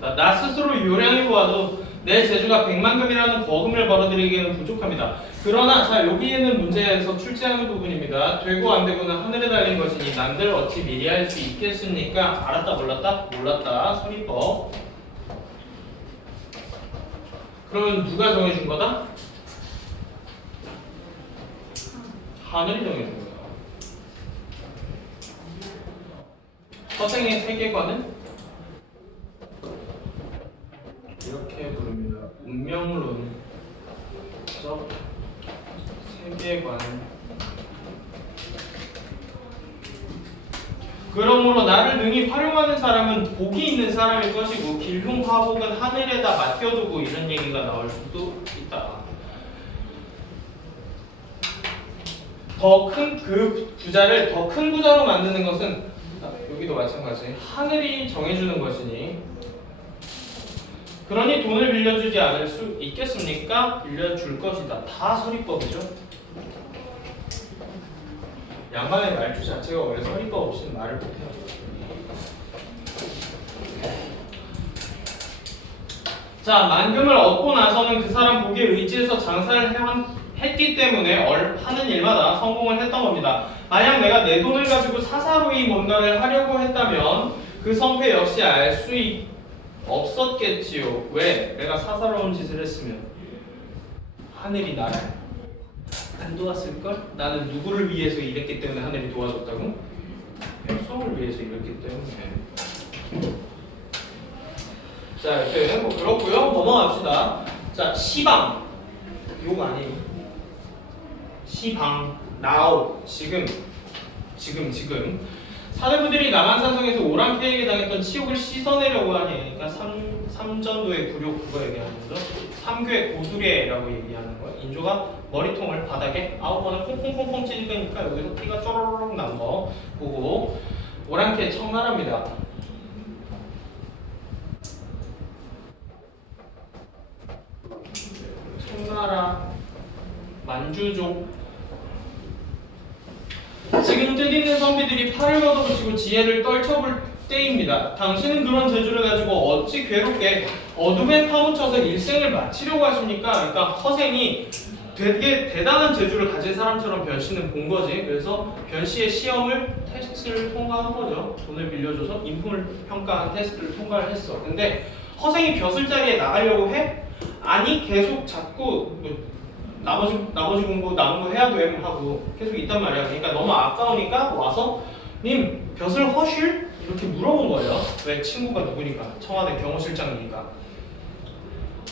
거다. 나 스스로 요량이 보아도 내 재주가 100만금이라는 거금을 벌어들이기에는 부족합니다. 그러나 자 여기에는 문제에서 출제하는 부분입니다. 되고 안 되고는 하늘에 달린 것이니 남들 어찌 미리 할 수 있겠습니까? 알았다 몰랐다? 몰랐다. 선입법. 그러면 누가 정해준 거다? 하늘이 정해준 거야. 허생의 세계관은 이렇게 부릅니다. 운명론적 세계관. 그러므로 나를 능히 활용하는 사람은 복이 있는 사람일 것이고 길흉화복은 하늘에다 맡겨두고 이런 얘기가 나올 수도 있다. 더 큰 그 부자를 더 큰 부자로 만드는 것은 여기도 마찬가지 하늘이 정해주는 것이니 그러니 돈을 빌려주지 않을 수 있겠습니까? 빌려줄 것이다. 다 선입법이죠. 양반의 말투 자체가 원래 선입법 없이는 말을 못해요. 자, 만금을 얻고 나서는 그 사람 복에 의지해서 장사를 했기 때문에 하는 일마다 성공을 했던 겁니다. 만약 내가 내 돈을 가지고 사사로이 뭔가를 하려고 했다면 그 성패 역시 알 수 없었겠지요. 왜? 내가 사사로운 짓을 했으면 하늘이 나를 안 도왔을걸? 나는 누구를 위해서 일했기 때문에 하늘이 도와줬다고? 백성을 위해서 일했기 때문에. 자, 이렇게 뭐 그렇고요. 넘어갑시다. 자, 시방. 욕 아니에요. 시방. now. 지금. 사대부들이 남한산성에서 오랑캐에게 당했던 치욕을 씻어내려고 하니, 그러니까 삼전도의 굴욕 그거 얘기하는 거죠. 삼괴 고두례라고 얘기하는 거예요. 인조가 머리통을 바닥에 9번을 콩콩콩콩 찌르니까 여기서 피가 쪼르륵 난 거 보고 오랑캐 청나라입니다. 청나라 만주족. 지금 뜻있는 선비들이 팔을 걷어붙이고 지혜를 떨쳐볼 때입니다. 당신은 그런 재주를 가지고 어찌 괴롭게 어둠에 파묻혀서 일생을 마치려고 하십니까? 그러니까 허생이 되게 대단한 재주를 가진 사람처럼 변씨는 본 거지. 그래서 변씨의 시험을 테스트를 통과한 거죠. 돈을 빌려줘서 인품을 평가한 테스트를 통과를 했어. 근데 허생이 벼슬자리에 나가려고 해? 아니 계속 자꾸 나머지 공부 남은 거 해야 돼 하고 계속 있단 말이야. 그러니까 너무 아까우니까 와서 님 벼슬 허실? 이렇게 물어본 거예요. 왜? 친구가 누구니까. 청와대 경호실장이니까.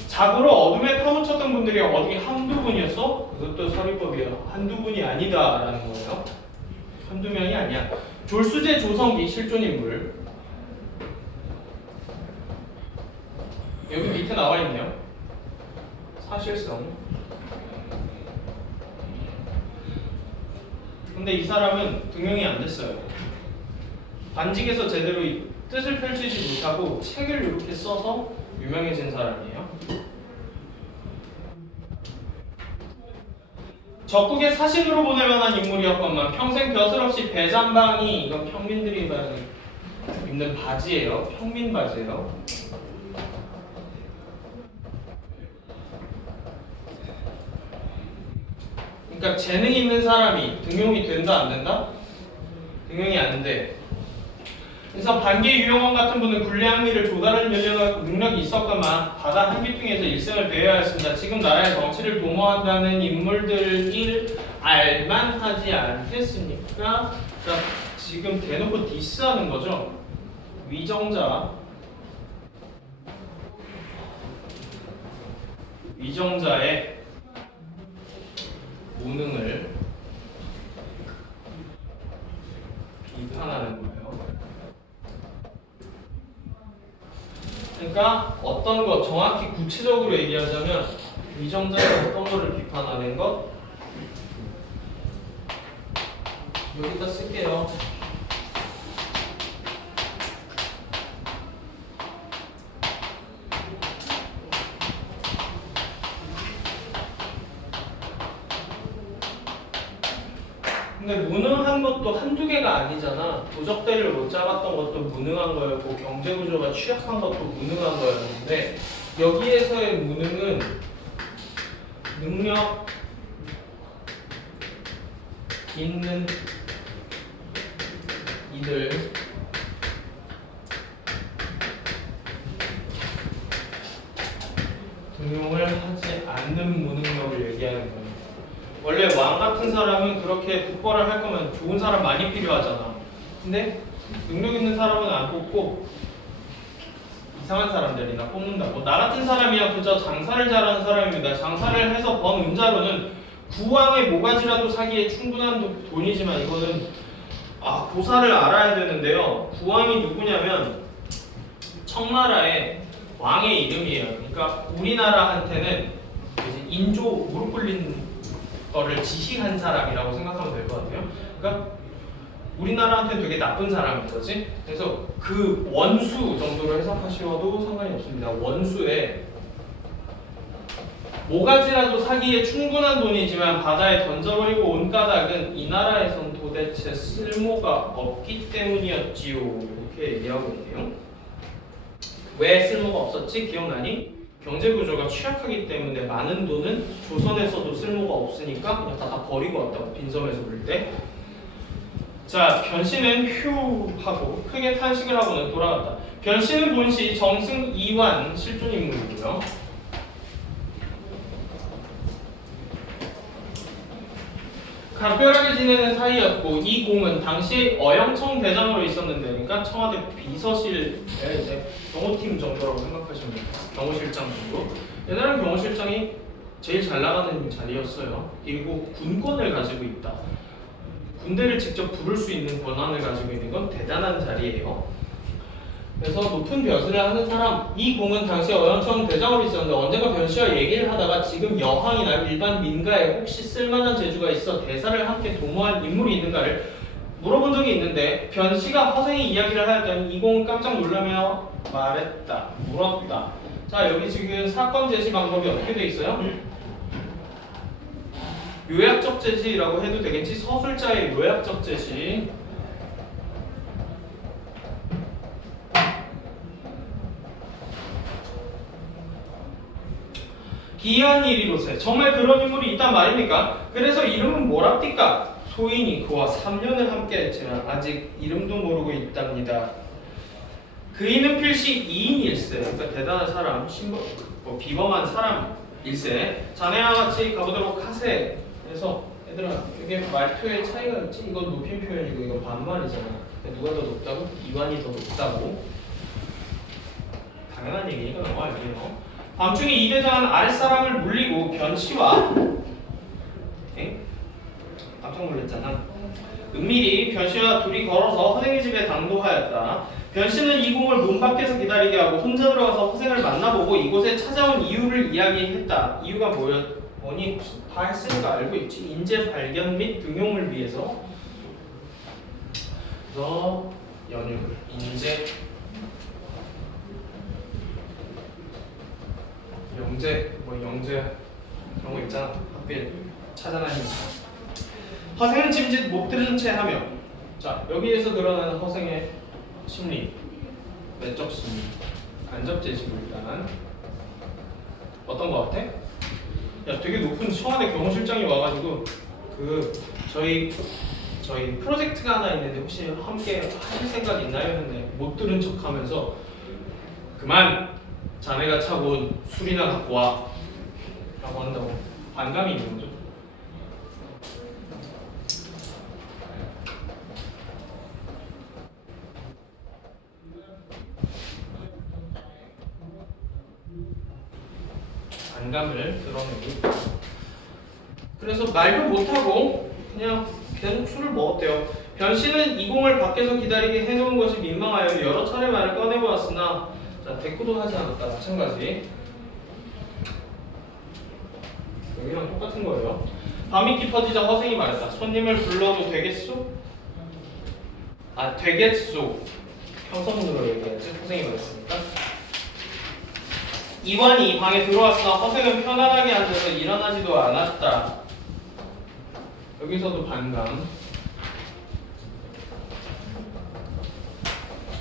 자고로 어둠에 파묻혔던 분들이 어디 한두 분이었어? 그것도 서리법이에요. 한두 분이 아니다라는 거예요. 한두 명이 아니야. 졸수제 조성기 실존인물. 여기 밑에 나와 있네요. 사실성. 근데 이 사람은 등용이 안 됐어요. 관직에서 제대로 뜻을 펼치지 못하고 책을 이렇게 써서 유명해진 사람이에요. 적국의 사신으로 보낼 만한 인물이었건만 평생 벼슬 없이 배잔방이 이건 평민들이 입는 바지예요. 평민 바지예요. 그러니까 재능 있는 사람이 등용이 된다 안 된다? 등용이 안 돼. 그래서 반계 유영원 같은 분은 군량미를 조달을 능력이 있었건만 바다 한귀퉁에서 일생을 배워야 했습니다. 지금 나라의 정치를 도모한다는 인물들일 알만하지 않겠습니까? 자, 지금 대놓고 디스하는 거죠. 위정자의 무능을 비판하는 거예요. 그러니까 어떤 것, 정확히 구체적으로 얘기하자면 위정자의 어떤 거를 비판하는 것? 여기다 쓸게요. 근데 무능한 것도 한두 개가 아니잖아. 도적대를 못 잡았던 것도 무능한 거였고 경제구조가 취약한 것도 무능한 거였는데 여기에서의 무능은 능력 있는 이들 등용을 하지 않는 무능력을 얘기하는 거예요. 원래 왕 같은 사람은 그렇게 국벌을 할 거면 좋은 사람 많이 필요하잖아. 근데 능력 있는 사람은 안 뽑고 이상한 사람들이나 뽑는다고. 나 같은 사람이야 그저 장사를 잘하는 사람입니다. 장사를 해서 번 은자로는 구왕의 모가지라도 사기에 충분한 돈이지만 이거는 고사를 알아야 되는데요. 구왕이 누구냐면 청나라의 왕의 이름이에요. 그러니까 우리나라한테는 이제 인조 무릎 꿇린 거를 지시한 사람이라고 생각하면 될 것 같아요. 그러니까 우리나라한테는 되게 나쁜 사람인 거지. 그래서 그 원수 정도로 해석하셔도 상관이 없습니다. 원수에 모가지라도 사기에 충분한 돈이지만 바다에 던져버리고 온 까닭은 이 나라에선 도대체 쓸모가 없기 때문이었지요. 이렇게 얘기하고 있네요. 왜 쓸모가 없었지? 기억나니? 경제구조가 취약하기 때문에 많은 돈은 조선에서도 쓸모가 없으니까 그냥 다 버리고 왔다고. 빈섬에서 물 때. 자, 변씨는 휴 하고 크게 탄식을 하고는 돌아갔다. 변씨는 본시 정승 이완 실존 인물이고요. 각별하게 지내는 사이였고 이 공은 당시 어영청 대장으로 있었는데, 그러니까 청와대 비서실의 이제 경호팀 정도라고 생각하시면 돼요. 경호실장 정도. 옛날엔 경호실장이 제일 잘 나가는 자리였어요. 그리고 군권을 가지고 있다. 군대를 직접 부를 수 있는 권한을 가지고 있는 건 대단한 자리예요. 그래서 높은 벼슬을 하는 사람, 이 공은 당시 어영청 대장으로 있었는데 언젠가 변씨와 얘기를 하다가 지금 여왕이나 일반 민가에 혹시 쓸만한 재주가 있어 대사를 함께 도모할 인물이 있는가를 물어본 적이 있는데 변씨가 허생이 이야기를 하였더니 이 공은 깜짝 놀라며 말했다. 물었다. 자, 여기 지금 사건 제시 방법이 어떻게 돼 있어요? 요약적 제시라고 해도 되겠지. 서술자의 요약적 제시. 기이한 일이로세. 정말 그런 인물이 있단 말입니까? 그래서 이름은 뭐랍니까? 소인이 그와 3년을 함께했지만 아직 이름도 모르고 있답니다. 그이는 필시 2인일세. 그러니까 대단한 사람, 비범한 사람일세. 자네와 같이 가보도록 하세. 그래서 얘들아, 이게 말표의 차이가 있지? 이건 높임 표현이고 이건 반말이잖아. 누가 더 높다고? 이완이 더 높다고? 당연한 얘기니까 넘어갈게요. 밤중에 이 대장은 아랫사람을 물리고 변씨와 깜짝 놀랐잖아. 은밀히 변씨와 둘이 걸어서 허생의 집에 당도하였다. 변씨는 이 공을 문 밖에서 기다리게 하고 혼자 들어가서 허생을 만나보고 이곳에 찾아온 이유를 이야기했다. 이유가 뭐니? 다 했으니까 알고 있지. 인재 발견 및 등용을 위해서. 그래서 연유, 인재, 영재, 영재 그런 거 있잖아. 학비에 찾아다니면서. 허생은 짐짓 못 들은 채 하며. 자, 여기에서 드러나는 허생의 심리, 내적 심리, 간접 제시고 일단 어떤 거 같아? 야, 되게 높은 청와대 경호실장이 와가지고 저희 프로젝트가 하나 있는데 혹시 함께 하실 생각 있나요? 했는데 못 들은 척하면서 그만! 자네가 차고 온 술이나 갖고 와 라고 한다고. 반감이 있는 거죠. 반감을 드러내고 있다. 그래서 말도 못하고 그냥 계속 술을 먹었대요. 변씨는 이 공을 밖에서 기다리게 해놓은 것이 민망하여 여러 차례 말을 꺼내보았으나 자, 대꾸도 하지 않았다. 마찬가지. 여기랑 똑같은 거예요. 밤이 깊어지자 허생이 말했다. 손님을 불러도 되겠소? 되겠소. 평서문으로 얘기하지. 허생이 말했으니까. 이완이 방에 들어왔으나 허생은 편안하게 앉아서 일어나지도 않았다. 여기서도 반감.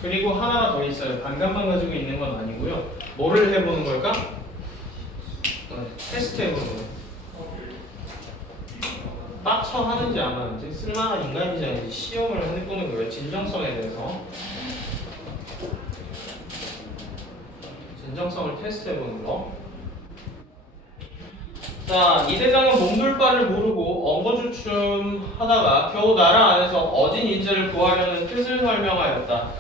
그리고 하나가 더 있어요. 반감만 가지고 있는 건 아니고요. 뭐를 해보는 걸까? 테스트 해보는 거예요. 빡쳐 하는지 안 하는지, 쓸만한 인간인지 아닌지 시험을 해보는 거예요. 진정성에 대해서. 진정성을 테스트 해보는 거. 자, 이 대장은 몸둘바를 모르고 엉거주춤 하다가 겨우 나라 안에서 어진 인재를 구하려는 뜻을 설명하였다.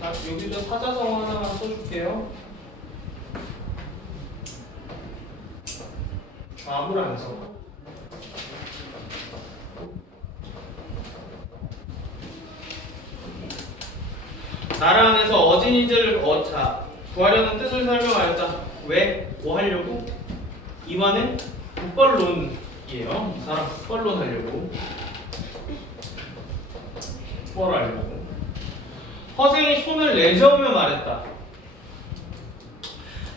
자, 여기도 사자성어 하나만 써줄게요. 좌물 안성. 나라 안에서 어진 인재를 구하려는 뜻을 설명하였다. 왜? 뭐 하려고? 이화는 국벌론이에요. 이 사람 국벌론 하려고. 국벌하려고. 허생이 손을 내저으며 말했다.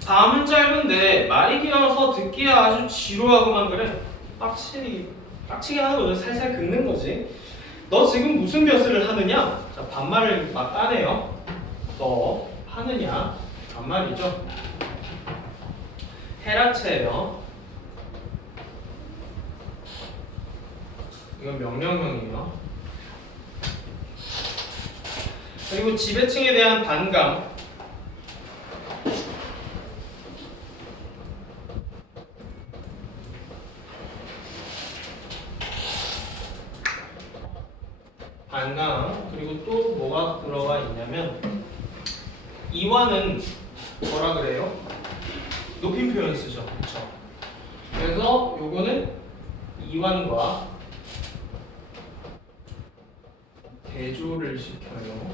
다음은 짧은데 말이 길어서 듣기에 아주 지루하고만 그래. 빡치게 하는 거죠. 살살 긁는 거지. 너 지금 무슨 벼슬을 하느냐? 자, 반말을 막 따네요. 너 하느냐? 반말이죠. 헤라체예요. 이건 명령형이에요. 그리고 지배층에 대한 반감. 그리고 또 뭐가 들어가 있냐면 이완은 뭐라 그래요? 높임 표현 쓰죠. 그렇죠? 그래서 요거는 이완과 대조를 시켜요.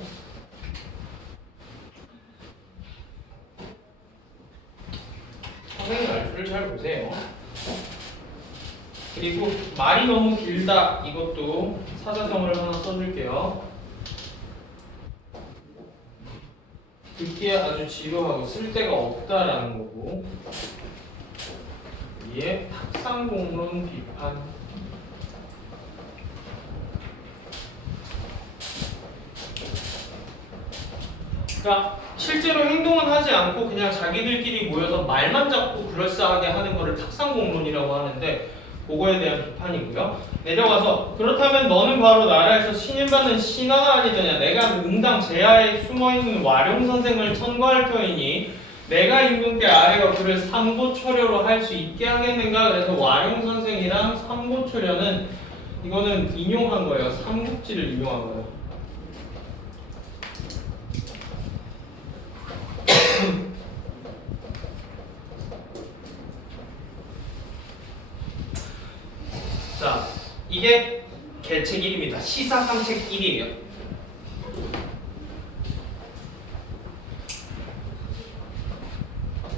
선생님 말투를 잘 보세요. 그리고 말이 너무 길다. 이것도 사자성어를 하나 써줄게요. 듣기에 아주 지루하고 쓸데가 없다라는 거고, 위에 탁상공론 비판. 그러니까 실제로 행동은 하지 않고 그냥 자기들끼리 모여서 말만 잡고 그럴싸하게 하는 거를 탁상공론이라고 하는데, 그거에 대한 비판이고요. 내려가서 그렇다면 너는 바로 나라에서 신임받는 신하가 아니더냐. 내가 응당 제하에 숨어있는 와룡선생을 천거할 터이니 내가 임금께 아래가 그를 삼고초려로 할 수 있게 하겠는가. 그래서 와룡선생이랑 삼고초려는 이거는 인용한 거예요. 삼국지를 인용한 거예요. 자, 이게 계책 1입니다. 시사상책 1이에요.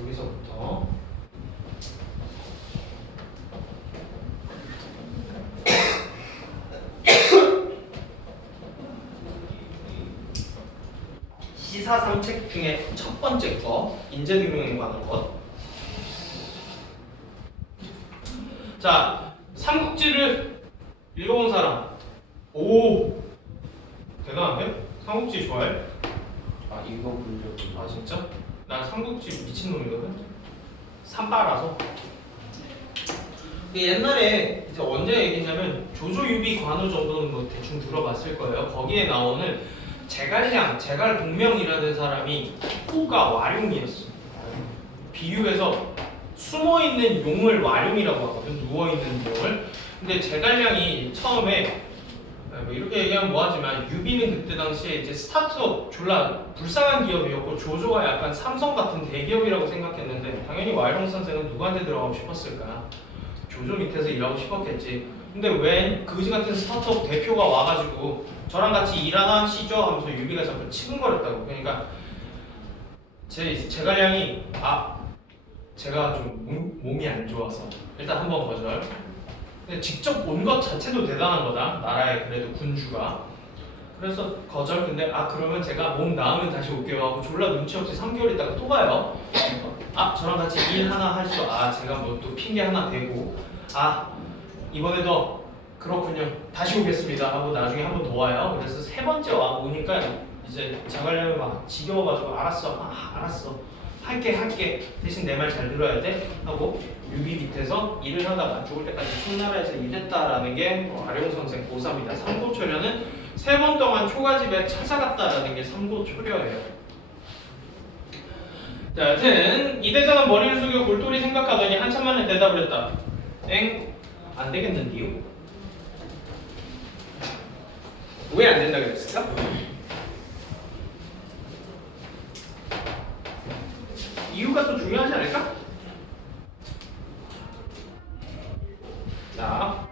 여기서부터 시사상책 중에 첫 번째 거, 인재등용에 관한 것. 자, 삼국지를 읽어본 사람. 오, 대단한데? 삼국지 좋아해? 아 읽어본 적이 아 진짜? 난 삼국지 미친놈이거든. 산빠라서. 옛날에 이제 언제 얘기냐면 조조유비 관우 정도는 뭐 대충 들어봤을 거예요. 거기에 나오는 제갈공명이라는 사람이 호가 와룡이었어. 비유해서 숨어있는 용을 와룡이라고 하거든. 누워있는 용을. 근데 제갈량이 처음에 뭐 이렇게 얘기하면 뭐하지만 유비는 그때 당시에 이제 스타트업 졸라 불쌍한 기업이었고 조조가 약간 삼성 같은 대기업이라고 생각했는데 당연히 와룡 선생은 누구한테 들어가고 싶었을까? 조조 밑에서 일하고 싶었겠지. 근데 웬 그지 같은 스타트업 대표가 와가지고 저랑 같이 일하나 하시죠? 하면서 유비가 자꾸 치근거렸다고. 그러니까 제갈량이 제가 좀 몸이 안 좋아서 일단 한번 거절. 근데 직접 온 것 자체도 대단한 거다. 나라의 그래도 군주가. 그래서 거절. 근데 그러면 제가 몸 나으면 다시 올게요 하고 졸라 눈치 없이 3개월 있다가 또 가요. 저랑 같이 일 하나 하시죠. 제가 뭐 또 핑계 하나 대고 이번에도 그렇군요. 다시 오겠습니다 하고 나중에 한 번 더 와요. 그래서 세 번째 오니까 이제 자가려면 막 지겨워가지고 알았어 할게 대신 내 말 잘 들어야 돼 하고 유비 밑에서 일을 하다가 죽을 때까지 청나라에서 일했다라는 게 아령 선생 고3이다. 삼도초려는 3번 동안 초가집에 찾아갔다라는 게 삼도초려예요. 자, 여튼 이 대장은 머리를 숙여 골똘히 생각하더니 한참 만에 대답을 했다. 엥? 안 되겠는데요? 왜 안 된다 그랬을까? 이유가 또 중요하지 않을까? 자,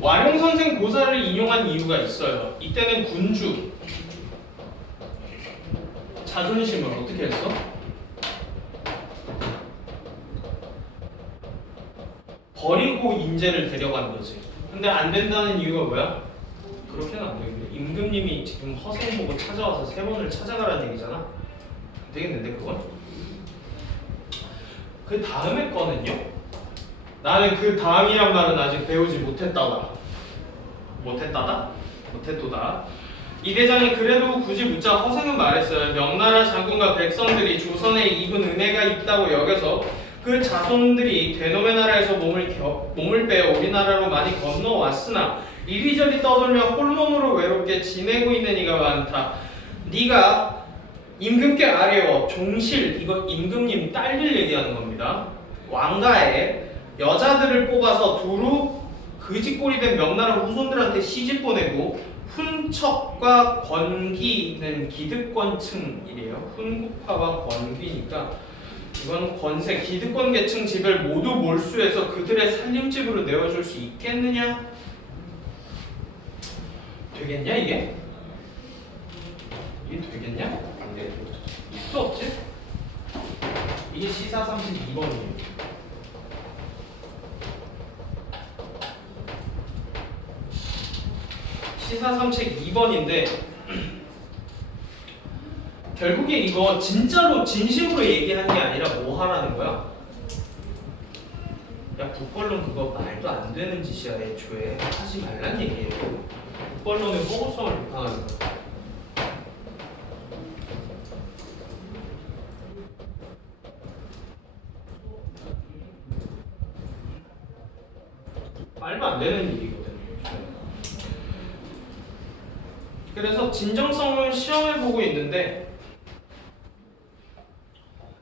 와룡 선생 고사를 인용한 이유가 있어요. 이때는 군주 자존심을 어떻게 했어? 버리고 인재를 데려간 거지. 근데 안 된다는 이유가 뭐야? 그렇게는 안 되겠네. 임금님이 지금 허생 보고 찾아와서 3번을 찾아가라는 얘기잖아. 안 되겠는데 그건? 그 다음에 거는요? 나는 그 다음이란 말은 아직 배우지 못했다다. 못했도다. 이 대장이 그래도 굳이 묻자 허생은 말했어요. 명나라 장군과 백성들이 조선에 입은 은혜가 있다고 여겨서 그 자손들이 대놈의 나라에서 몸을 빼어 우리나라로 많이 건너왔으나 이리저리 떠돌며 홀몸으로 외롭게 지내고 있는 이가 많다. 네가 임금께 아뢰어 종실, 이거 임금님 딸들 얘기하는 겁니다. 왕가에 여자들을 뽑아서 두루 그지꼴이 된 명나라 후손들한테 시집 보내고 훈척과 권기는 기득권층이래요. 훈구파와 권귀니까 이건 권세, 기득권 계층 집을 모두 몰수해서 그들의 살림집으로 내어줄 수 있겠느냐? 되겠냐 이게? 이게 되겠냐? 안 돼. 있을 수 없지? 이게 시사 32번이에요. 시사 3책 2번인데 결국에 이거 진짜로 진심으로 얘기한 게 아니라 뭐 하라는 거야? 야, 북벌론 그거 말도 안 되는 짓이야. 애초에 하지 말란 얘기예요. 북벌론의 호구성을 비판하는 거야. 말도 안 되는 일이거든. 그래서 진정성을 시험해보고 있는데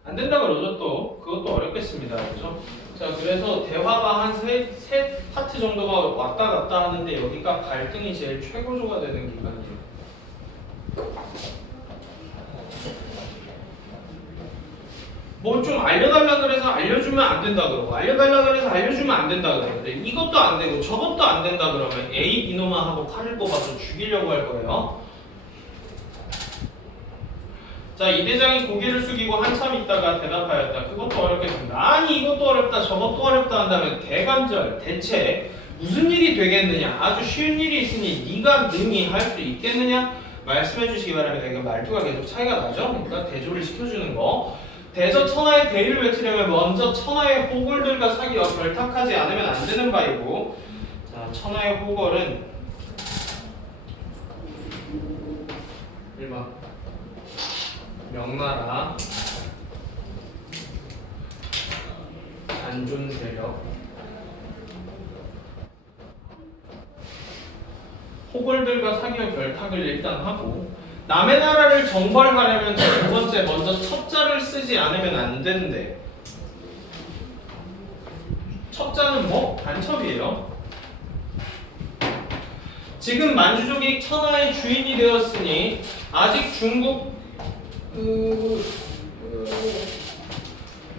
안 된다 그러죠. 또 그것도 어렵겠습니다. 그죠? 자, 그래서 대화가 한 세 파트 정도가 왔다 갔다 하는데 여기가 갈등이 제일 최고조가 되는 기간이에요. 뭐 좀 알려달라 그래서 알려주면 안 된다 그러고 알려달라 그래서 알려주면 안 된다 그러는데 이것도 안 되고 저것도 안 된다 그러면 에이 이놈아 하고 칼을 뽑아서 죽이려고 할 거예요. 자, 이 대장이 고개를 숙이고 한참 있다가 대답하였다. 그것도 어렵겠습니다. 아니 이것도 어렵다 저것도 어렵다 한다면 대관절 대체 무슨 일이 되겠느냐? 아주 쉬운 일이 있으니 네가 능히 할 수 있겠느냐? 말씀해 주시기 바랍니다. 이거 말투가 계속 차이가 나죠? 그러니까 대조를 시켜주는 거. 대저 천하의 대의를 외치려면 먼저 천하의 호걸들과 사귀어 결탁하지 않으면 안 되는 바이고, 자, 천하의 호걸은 1번 명나라 안존 세력, 호걸들과 사귀어 결탁을 일단 하고, 남의 나라를 정벌하려면 두 번째 먼저 첩자를 쓰지 않으면 안 된대. 첩자는 뭐? 간첩이에요. 지금 만주족이 천하의 주인이 되었으니 아직 중국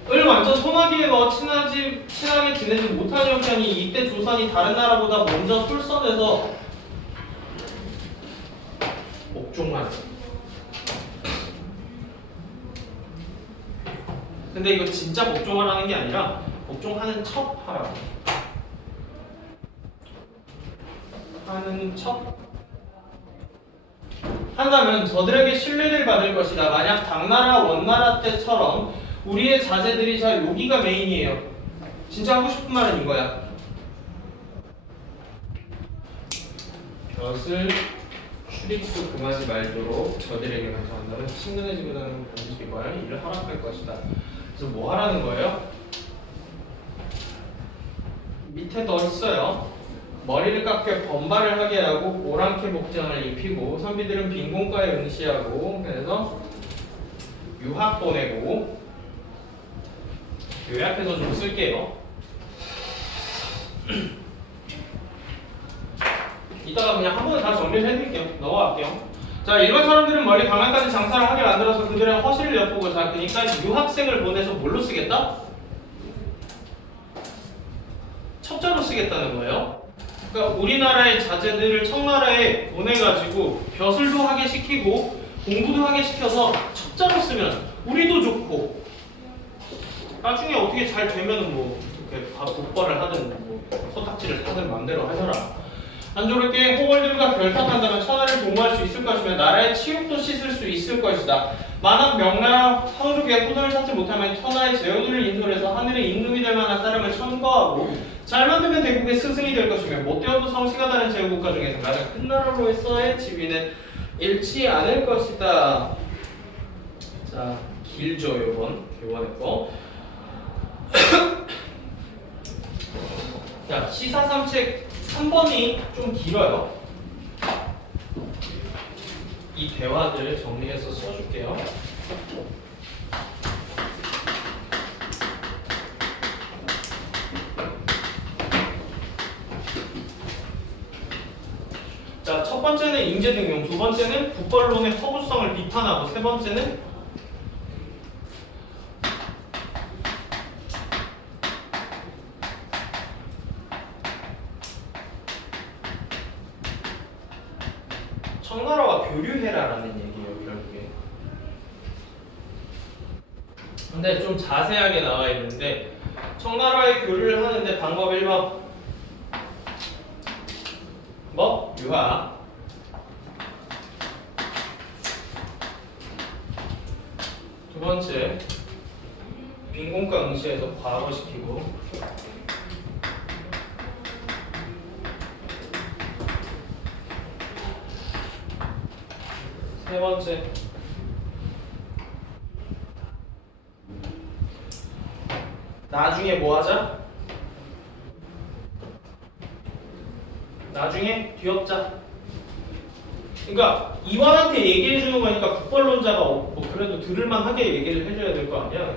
을 완전 소나기에 넣어 친하게 지내지 못한 형편이 이때 조선이 다른 나라보다 먼저 솔선해서 복종하는. 근데 이거 진짜 복종하라는 게 아니라 복종하는 척 하라고. 하는 척 한다면 저들에게 신뢰를 받을 것이다. 만약 당나라 원나라 때처럼 우리의 자제들이 잘 여기가 메인이에요. 진짜 하고 싶은 말은 이거야. 벼슬 출입수 금하지 말도록 저들에게 강조한다면 친근해지보다는 반드시 이거야 이를 허락할 것이다. 그래서 뭐 하라는 거예요? 밑에 더 있어요. 머리를 깎여 번발을 하게 하고 오랑캐 복장을 입히고 선비들은 빈공과에 응시하고 그래서 유학 보내고 요약해서 좀 쓸게요. 이따가 그냥 한 번에 다 정리를 해드릴게요. 넘어갈게요. 자, 일반 사람들은 멀리 강남까지 장사를 하게 만들어서 그들의 허실을 엿보고 자, 그러니까 유학생을 보내서 뭘로 쓰겠다? 첩자로 쓰겠다는 거예요. 그러니까 우리나라의 자제들을 청나라에 보내가지고 벼슬도 하게 시키고 공부도 하게 시켜서 첩자로 쓰면 우리도 좋고 나중에 어떻게 잘 되면은 뭐 이렇게 복벌을 하든 뭐 코딱지를 하든 맘대로 하셔라. 안좋게 호걸들과 결탁한다면 천하를 동무할 수 있을 것이며 나라의 치욕도 씻을 수 있을 것이다. 만약 명나라 황족의 후손을 찾지 못하면 천하의 제후들을 인솔해서 하늘의 임금이 될 만한 사람을 천거하고 잘 만들면 대국의 스승이 될 것이며 못되어도 성씨가 다른 제후국가 중에서 가장 큰 나라로서의 지위는 잃지 않을 것이다. 자, 길죠 요번 요번에 거. 자, 시사삼책 3번이 좀 길어요. 이 대화들 정리해서 써줄게요. 자, 첫 번째는 인재등용, 두 번째는 국벌론의 허구성을 비판하고, 세 번째는 청나라와 교류해라라는 얘기예요, 결국에. 근데 좀 자세하게 나와 있는데 청나라와의 교류를 하는데 방법 1번 뭐? 유학. 두 번째 빈공과 응시해서 과거시키고, 세 번째 나중에 뭐 하자? 나중에 뒤엎자. 그러니까 이완한테 얘기해 주는 거니까 국벌론자가 뭐 그래도 들을만하게 얘기를 해줘야 될 거 아니야.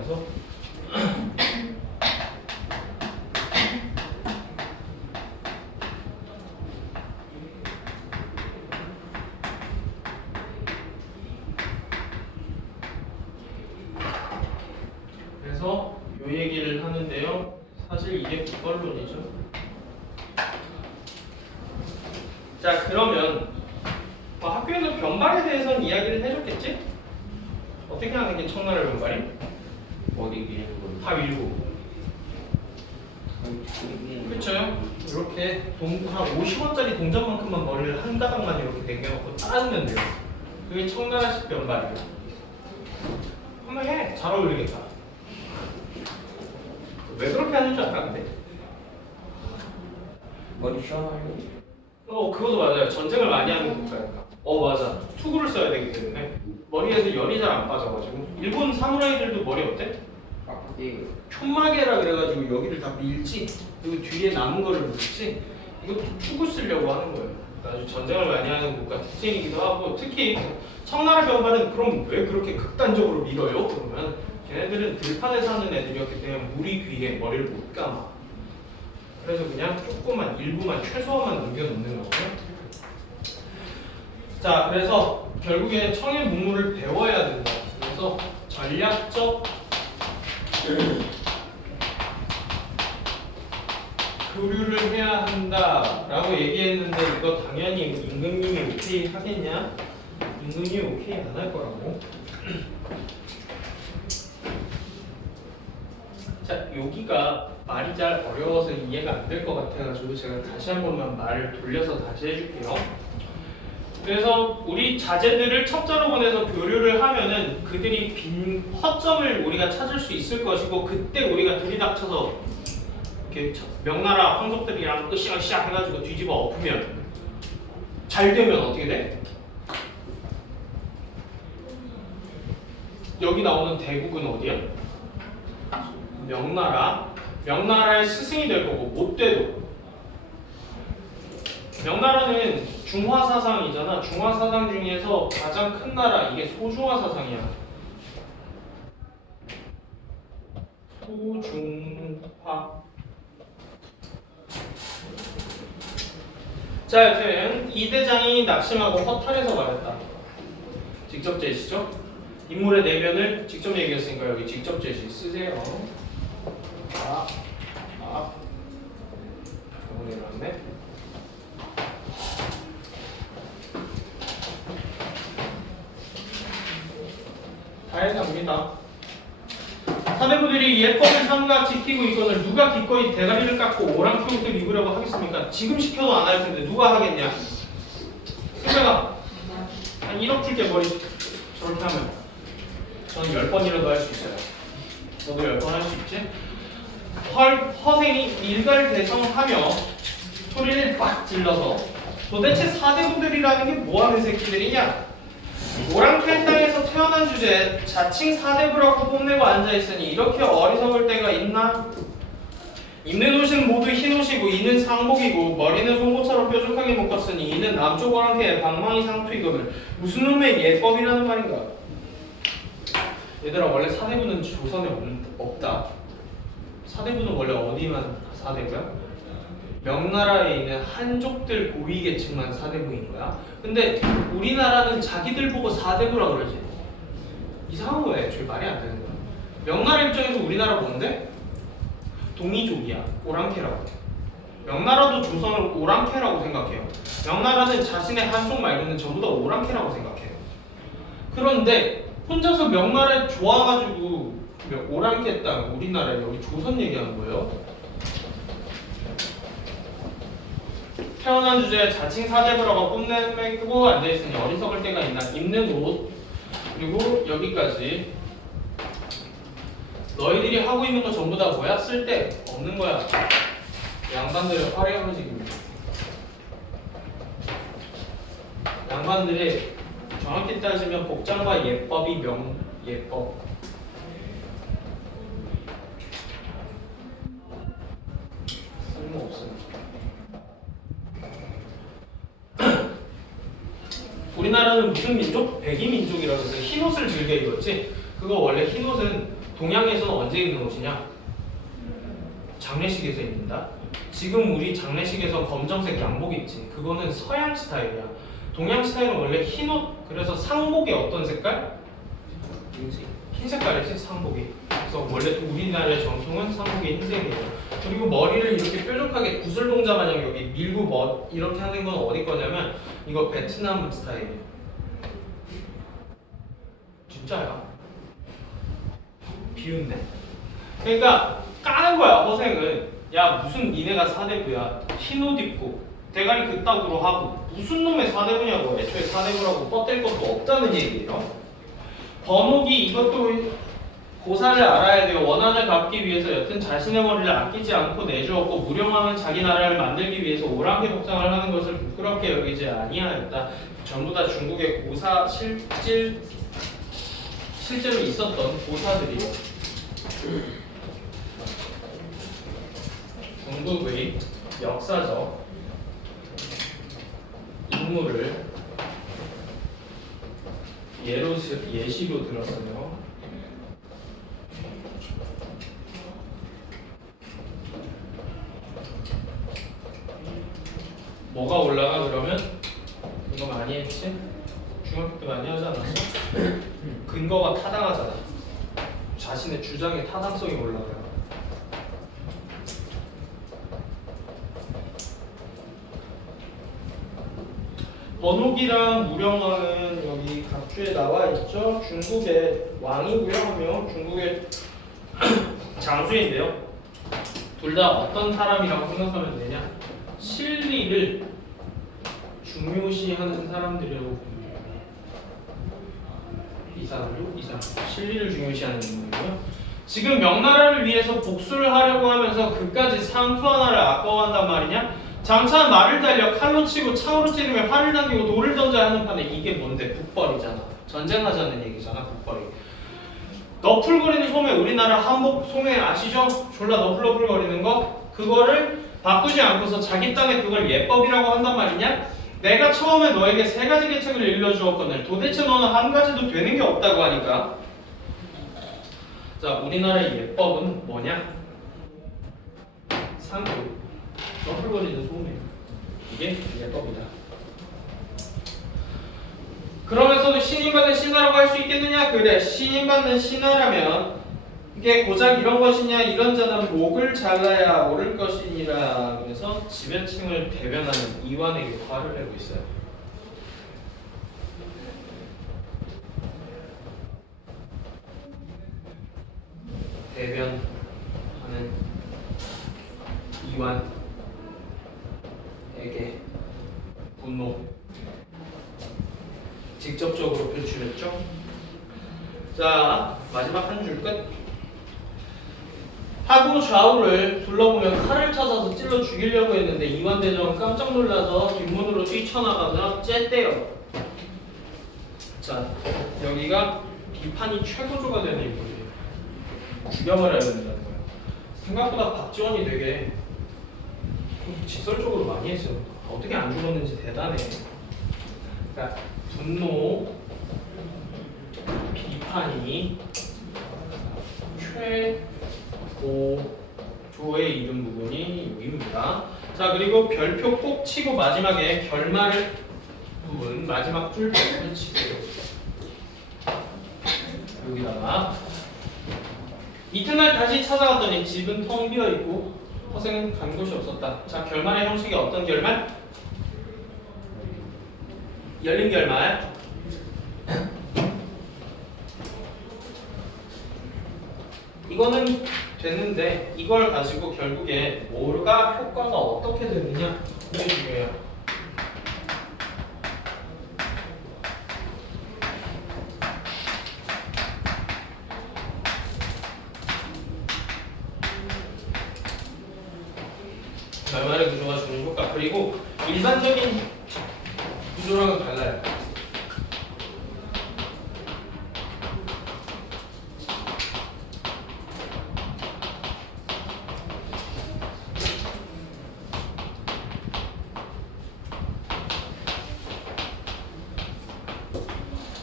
그래서 요 얘기를 하는데요. 사실 이게 국벌론이죠. 자, 그러면 뭐 학교에서 변발에 대해서는 이야기를 해줬겠지? 어떻게 하는 게 청나라 변발이? 어디 기는 다 밀고. 그렇죠? 이렇게 한 50원짜리 동전만큼만 머리를 한 가닥만 이렇게 남겨놓고 따르면 돼요. 그게 청나라식 변발이에요. 한번 해. 잘 어울리겠다. 왜 그렇게 하는 줄 알아, 근데? 머리 시원하게. 그것도 맞아요. 전쟁을 많이 하는 국가니까. 맞아. 투구를 써야 되기 때문에 머리에서 열이 잘 안 빠져가지고. 일본 사무라이들도 머리 어때? 빡빡이. 촌마개라 그래가지고 여기를 다 밀지, 그리고 뒤에 남은 거를 묶지. 이것도 투구 쓰려고 하는 거예요. 아주 전쟁을 많이 하는 국가 특징이기도 하고, 특히 청나라 변발은 그럼 왜 그렇게 극단적으로 밀어요? 그러면 걔네들은 들판에 사는 애들이었기 때문에 물이 귀해 머리를 못 감아. 그래서 그냥 조금만 일부만 최소한만 남겨놓는 거고요. 자, 그래서 결국에 청의 문물을 배워야 된다. 그래서 전략적 교류를 해야 한다라고 얘기했는데 이거 당연히 임금님이 오케이 하겠냐? 임금님이 오케이 안 할 거라고. 자, 여기가 말이 잘 어려워서 이해가 안 될 것 같아가지고 제가 다시 한 번만 말을 돌려서 다시 해줄게요. 그래서 우리 자제들을 첩자로 보내서 교류를 하면은 그들이 빈 허점을 우리가 찾을 수 있을 것이고, 그때 우리가 들이닥쳐서 이렇게 명나라 황족들이랑 으쌰으쌰 해가지고 뒤집어 엎으면 잘 되면 어떻게 돼? 여기 나오는 대국은 어디야? 명나라. 명나라의 스승이 될 거고 못 돼도 명나라는 중화 사상이잖아. 중화 사상 중에서 가장 큰 나라 이게 소중화 사상이야. 소중화. 자, 여튼 이 대장이 낙심하고 허탈해서 말했다. 직접 제시죠? 인물의 내면을 직접 얘기했으니까 여기 직접 제시 쓰세요. 너무 내려왔네. 다 해답니다. 사대부들이 예법을 삼가 지키고 있거늘 누가 기꺼이 대가리를 깎고 오랑캐옷을 입으려고 하겠습니까? 지금 시켜도 안 할 텐데 누가 하겠냐? 승배가 한 1억 줄게 머리 저렇게 하면 저는 10번이라도 할 수 있어요. 너도 10번 할 수 있지? 허생이 일갈대성하며 소리를 빡 질러서 도대체 사대부들이라는 게 뭐하는 새끼들이냐? 오랑캐 땅에서 태어난 주제에 자칭 사대부라고 뽐내고 앉아있으니 이렇게 어리석을 때가 있나? 입는 옷은 모두 흰 옷이고 이는 상복이고 머리는 송곳처럼 뾰족하게 묶었으니 이는 남쪽 오랑캐의 방망이 상투이거늘 무슨 놈의 예법이라는 말인가? 얘들아 원래 사대부는 조선에 없다. 사대부는 원래 어디만 사대부야? 명나라에 있는 한족들 고위계층만 사대부인 거야. 근데 우리나라는 자기들 보고 사대부라 그러지. 이상한 거야. 애초에 말이 안 되는 거야. 명나라 입장에서 우리나라 뭔데? 동이족이야. 오랑캐라고. 명나라도 조선을 오랑캐라고 생각해요. 명나라는 자신의 한족 말고는 전부 다 오랑캐라고 생각해요. 그런데 혼자서 명나라에 좋아가지고 오랑캐 땅 우리나라에 여기 조선 얘기하는 거예요. 태어난 주제에 자칭 사대부라고 뽐내고 앉아있으니 어리석을 때가 있나? 입는 옷 그리고 여기까지 너희들이 하고 있는 거 전부 다 뭐야? 쓸데 없는 거야. 양반들의 화려해지기입니다. 양반들의 정확히 따지면 복장과 예법이 예법. 쓸모없습니다. 우리나라는 무슨 민족? 백이 민족이라고 해서 흰옷을 즐겨 입었지. 그거 원래 흰옷은 동양에서는 언제 입는 옷이냐? 장례식에서 입는다. 지금 우리 장례식에서 검정색 양복 입지. 그거는 서양 스타일이야. 동양 스타일은 원래 흰옷. 그래서 상복이 어떤 색깔? 흰 색깔이지 상복이. 그래서 원래 우리나라의 전통은 상복이 흰색이에요. 그리고 머리를 이렇게 뾰족하게 구슬동자 마냥 여기 밀고 이렇게 하는 건 어디 거냐면 이거 베트남 스타일이에요. 진짜야. 비웃네. 그러니까 까는 거야 허생은. 야 무슨 니네가 사대부야. 흰옷 입고 대가리 그따구로 하고 무슨 놈의 사대부냐고. 애초에 사대부라고 뻗댈 것도 없다는 얘기예요. 번옥이 이것도 고사를 알아야 돼요. 원한을 갚기 위해서 여튼 자신의 머리를 아끼지 않고 내주었고 무령하면 자기 나라를 만들기 위해서 오랑캐 복장을 하는 것을 부끄럽게 여기지 아니하였다. 전부 다 중국의 고사 실제로 있었던 고사들이요. 중국의 역사적 인물을 예시로 들었어요. 뭐가 올라가 그러면? 이거 많이 했지? 중학교 때 많이 하지 않았어? 근거가 타당하잖아. 자신의 주장의 타당성이 올라가요. 번옥이랑 무령왕은 여기 각주에 나와 있죠. 중국의 왕이고요. 하면 중국의 장수인데요. 둘 다 어떤 사람이라고 생각하면 되냐? 실리를 중요시하는 사람들이라고 봅니다. 이 사람도 실리를 중요시하는 인물이고요. 지금 명나라를 위해서 복수를 하려고 하면서 그까지 상투 하나를 아까워한단 말이냐? 장차 말을 달려 칼로 치고 창으로 찌르며 활을 당기고 돌을 던져야 하는 판에 이게 뭔데? 국벌이잖아. 전쟁하자는 얘기잖아. 국벌이. 너풀거리는 소매, 우리나라 한복 소매 아시죠? 졸라 너풀너풀거리는 거. 그거를 바꾸지 않고서 자기 딴에 그걸 예법이라고 한단 말이냐? 내가 처음에 너에게 3가지 계책을 일러주었거늘 도대체 너는 한 가지도 되는 게 없다고 하니까. 자, 우리나라의 예법은 뭐냐? 상표, 너풀거리는 소매. 이게 예법이다. 그러면서도 신임받는 신하라고 할 수 있겠느냐? 그래, 신임받는 신하라면 이게 고작 이런 것이냐? 이런 자는 목을 잘라야 옳을 것이니라. 그래서 지배층을 대변하는 이완에게 화를 내고 있어요. 대변하는 이완에게 분노 직접적으로 표출했죠. 자, 마지막 한 줄 끝. 하고 좌우를 둘러보면 칼을 찾아서 찔러 죽이려고 했는데 이완대장은 깜짝 놀라서 뒷문으로 뛰쳐나가며 쬐대요. 자, 여기가 비판이 최고조가 되는 인물이에요. 죽여버려야 된다는 거예요. 생각보다 박지원이 되게 직설적으로 많이 했어요. 어떻게 안 죽었는지 대단해. 그러니까 분노, 비판이 최고조의 이름 부분이 여기입니다. 자, 그리고 별표 꼭 치고 마지막에 결말 부분, 마지막 줄표를 치세요. 여기다가 이튿날 다시 찾아갔더니 집은 텅 비어 있고 허생은 간 곳이 없었다. 자, 결말의 형식이 어떤 결말? 열린 결말. 이거는 됐는데 이걸 가지고 결국에 뭐가 효과가 어떻게 되느냐 이게 중요해요. 결말의 구조가 주는 효과, 그리고 일반적인 구조랑은 달라요.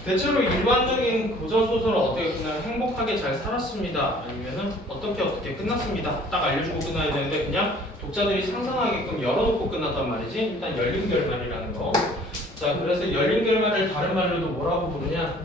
대체로 일반적인 고전소설은 어떻게 그냥 행복하게 잘 살았습니다. 아니면은 어떻게 끝났습니다. 딱 알려주고 끝나야 되는데 그냥 독자들이 상상하게끔 열어놓고 끝났단 말이지. 일단 열린 결말이라는 거. 자, 그래서 열린 결말을 다른 말로도 뭐라고 부르냐?